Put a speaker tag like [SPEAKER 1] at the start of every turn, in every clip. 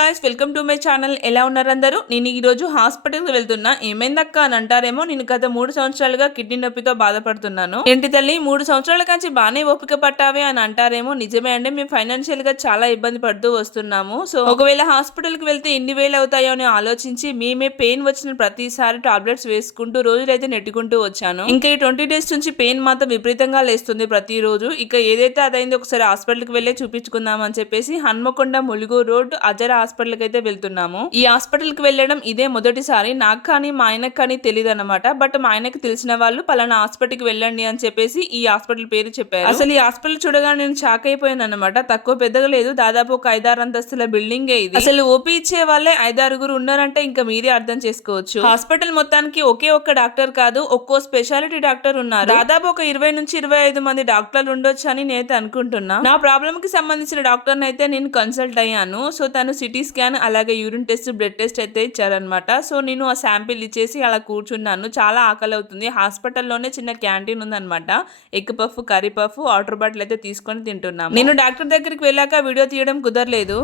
[SPEAKER 1] Guys welcome to my channel ఎలా ఉన్నారు అందరూ? నేను ఈ రోజు హాస్పిటల్కి వెళ్తున్నా. ఏమైందక్క అని అంటారేమో. నేను గత మూడు సంవత్సరాలుగా కిడ్నీ నొప్పితో బాధపడుతున్నాను. ఏంటి తల్లి మూడు సంవత్సరాల కాంచి బాగానే ఓపిక పట్టావే అని అంటారేమో. నిజమే అండి మేము ఫైనాన్షియల్గా చాలా ఇబ్బంది పడుతూ వస్తున్నాము. సో ఒకవేళ హాస్పిటల్కి వెళ్తే ఎన్ని వేలు అవుతాయో అని ఆలోచించి మేమే పెయిన్ వచ్చిన ప్రతిసారి టాబ్లెట్స్ వేసుకుంటూ రోజులైతే నెట్టుకుంటూ వచ్చాను. ఇంకా ఈ ట్వంటీ డేస్ నుంచి పెయిన్ మాత్రం విపరీతంగా లేస్తుంది ప్రతిరోజు. ఇక ఏదైతే అదైందో ఒకసారి హాస్పిటల్కి వెళ్ళి చూపించుకుందాం అని చెప్పేసి హన్మకొండ ములుగు రోడ్ అజర హాస్పిటల్కి అయితే వెళ్తున్నాము. ఈ హాస్పిటల్కి వెళ్ళడం ఇదే మొదటిసారి. నాకు కానీ మా ఆయనకు కానీ తెలియదు అనమాట బట్ మా ఆయనకు తెలిసిన వాళ్ళు పలానా హాస్పిటల్కి వెళ్ళండి అని చెప్పేసి ఈ హాస్పిటల్ పేరు చెప్పారు. అసలు ఈ హాస్పిటల్ చూడగానే నేను షాక్ అయిపోయాను అనమాట తక్కువ పెద్దగా లేదు. దాదాపు ఒక ఐదారు అంతస్తుల బిల్డింగ్ ఇది. అసలు ఓపీ ఇచ్చే వాళ్ళే ఐదారుగురు ఉన్నారంటే ఇంకా మీరే అర్థం చేసుకోవచ్చు. హాస్పిటల్ మొత్తానికి ఒకే ఒక్క డాక్టర్ కాదు ఒక్కో స్పెషాలిటీ డాక్టర్ ఉన్నారు. దాదాపు ఒక ఇరవై నుంచి ఇరవై ఐదు మంది డాక్టర్లు ఉండొచ్చు అని నేనైతే అనుకుంటున్నా. నా ప్రాబ్లం కి సంబంధించిన డాక్టర్ అయితే నేను కన్సల్ట్ అయ్యాను. సో తను C T C T scan అలాగే యూరిన్ టెస్ట్ బ్లడ్ టెస్ట్ అయితే ఇచ్చారనమాట సో నేను ఆ శాంపిల్ ఇచ్చేసి అలా కూర్చున్నాను. చాలా ఆకలి అవుతుంది హాస్పిటల్లోనే చిన్న క్యాంటీన్ ఉందనమాట egg puff curry puff water bottle అయితే తీసుకొని తింటున్నాను నేను డాక్టర్ దగ్గరికి వెళ్ళాక వీడియో తీయడం కుదరలేదు.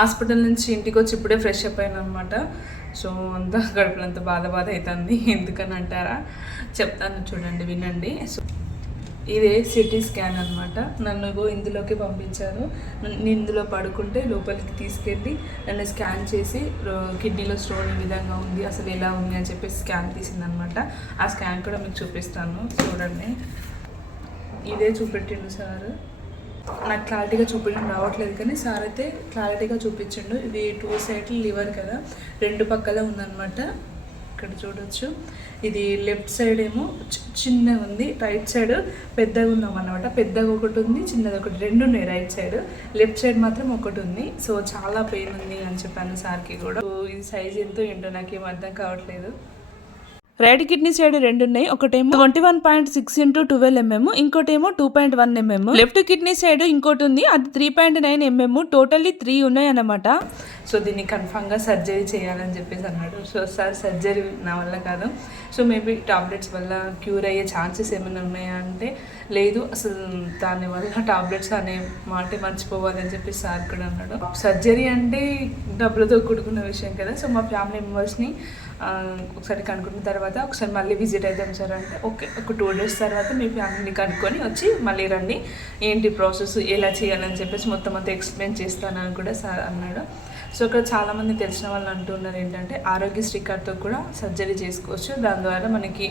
[SPEAKER 1] హాస్పిటల్ నుంచి ఇంటికి వచ్చి ఇప్పుడే ఫ్రెష్ అప్ అయినా అనమాట సో అంతా గడుపులంత బాధ బాధ అవుతుంది. ఎందుకని అంటారా? చెప్తాను చూడండి వినండి. సో ఇదే సిటీ స్కాన్ అనమాట నన్ను ఇందులోకి పంపించారు. నేను ఇందులో పడుకుంటే లోపలికి తీసుకెళ్ళి నన్ను స్కాన్ చేసి కిడ్నీలో స్టోన్ ఈ విధంగా ఉంది అసలు ఎలా ఉంది అని చెప్పి స్కాన్ తీసిందనమాట ఆ స్కాన్ కూడా మీకు చూపిస్తాను చూడండి. ఇదే చూపెట్టిండు సార్. నాకు క్లారిటీగా చూపించడం రావట్లేదు కానీ సార్ అయితే క్లారిటీగా చూపించిండు. ఇది టూ సైడ్ లివర్ కదా రెండు పక్కల ఉందన్నమాట. ఇక్కడ చూడొచ్చు. ఇది లెఫ్ట్ సైడ్ ఏమో చి- చిన్నగా ఉంది. రైట్ సైడ్ పెద్దగా ఉన్నాం అనమాట పెద్దగా ఒకటి ఉంది చిన్నది ఒకటి. రెండు ఉన్నాయి రైట్ సైడ్. లెఫ్ట్ సైడ్ మాత్రం ఒకటి ఉంది. సో చాలా పెయిన్ ఉంది అని చెప్పాను సార్కి కూడా. ఇది సైజ్ ఎంతో ఏంటో ఏం అర్థం కావట్లేదు. రైట్ కిడ్నీ సైడ్ రెండు ఉన్నాయి. ఒకటేమో twenty one point six into twelve mm. ఇంకోటేమో two point one mm. Left kidney side ఇంకోటి ఉంది. అది three point nine mm. Totally three ఉన్నాయి అన్నమాట. సో దీన్ని కన్ఫామ్గా సర్జరీ చేయాలని చెప్పేసి అన్నాడు. సో సార్ సర్జరీ నా వల్ల కాదు. సో మేబీ టాబ్లెట్స్ వల్ల క్యూర్ అయ్యే ఛాన్సెస్ ఏమైనా ఉన్నాయా అంటే లేదు. అసలు దాని వల్ల టాబ్లెట్స్ అనే మాట మర్చిపోవాలని చెప్పి సార్ కూడా అన్నాడు. సర్జరీ అంటే డబ్బులతో కూడుకున్న విషయం కదా. సో మా ఫ్యామిలీ మెంబర్స్ని ఒకసారి కనుక్కున్న తర్వాత ఒకసారి మళ్ళీ విజిట్ అవుతాం సార్ అంటే ఓకే. ఒక టూ డేస్ తర్వాత మీ ఫ్యామిలీని కనుక్కొని వచ్చి మళ్ళీ రండి. ఏంటి ప్రాసెస్ ఎలా చేయాలని చెప్పేసి మొత్తం అంతా ఎక్స్ప్లెయిన్ చేస్తానని కూడా సార్ అన్నాడు. సో ఇక్కడ చాలామంది తెలిసిన వాళ్ళు అంటున్నారు ఏంటంటే ఆరోగ్యశ్రీ కార్డ్తో కూడా సర్జరీ చేసుకోవచ్చు. దాని ద్వారా మనకి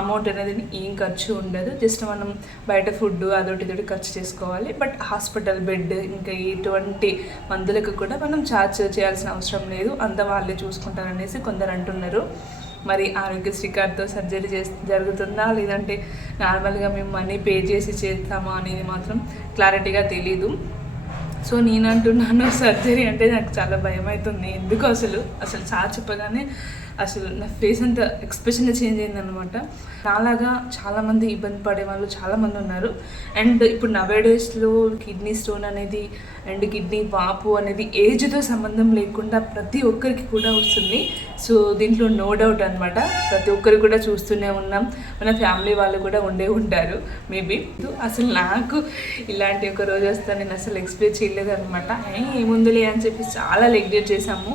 [SPEAKER 1] అమౌంట్ అనేది ఏం ఖర్చు ఉండదు. జస్ట్ మనం బయట ఫుడ్ అదొకటి ఇదొకటి ఖర్చు చేసుకోవాలి. బట్ హాస్పిటల్ బెడ్ ఇంకా ఎటువంటి మందులకు కూడా మనం ఛార్జ్ చేయాల్సిన అవసరం లేదు. అంత వాళ్ళే చూసుకుంటారనేసి కొందరు అంటున్నారు. మరి ఆరోగ్యశ్రీ కార్డ్తో సర్జరీ చేసి జరుగుతుందా? లేదంటే నార్మల్గా మేము మనీ పే చేసి చేస్తామా అనేది మాత్రం క్లారిటీగా తెలీదు. సో నేను అంటున్నాను సర్జరీ అంటే నాకు చాలా భయం అవుతుంది ఎందుకు అసలు? అసలు సార్ చెప్పగానే అసలు నా ఫేస్ అంతా ఎక్స్ప్రెషన్ చేంజ్ అయిందనమాట నాలాగా చాలామంది ఇబ్బంది పడే వాళ్ళు చాలామంది ఉన్నారు. అండ్ ఇప్పుడు నవే డేస్లో కిడ్నీ స్టోన్ అనేది అండ్ కిడ్నీ వాపు అనేది ఏజ్తో సంబంధం లేకుండా ప్రతి ఒక్కరికి కూడా వస్తుంది. సో దీంట్లో నో డౌట్ అనమాట ప్రతి ఒక్కరు కూడా చూస్తూనే ఉన్నాం. మన ఫ్యామిలీ వాళ్ళు కూడా ఉండే ఉంటారు మేబీ అసలు నాకు ఇలాంటి ఒక రోజు వస్తా నేను అసలు ఎక్స్పెక్ట్ చేయలేదు అనమాట ఏముందిలే అని చెప్పి చాలా లెగ్డేట్ చేశాము.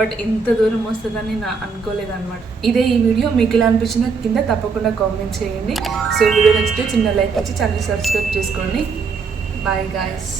[SPEAKER 1] బట్ ఇంత దూరం వస్తుందని నా అనుకోలేదు అనమాట ఇదే ఈ వీడియో మీకు ఇలా అనిపించిన కింద తప్పకుండా కామెంట్ చేయండి. సో వీడియో నచ్చితే చిన్న లైక్ ఇచ్చి ఛానల్ సబ్స్క్రైబ్ చేసుకోండి. Bye guys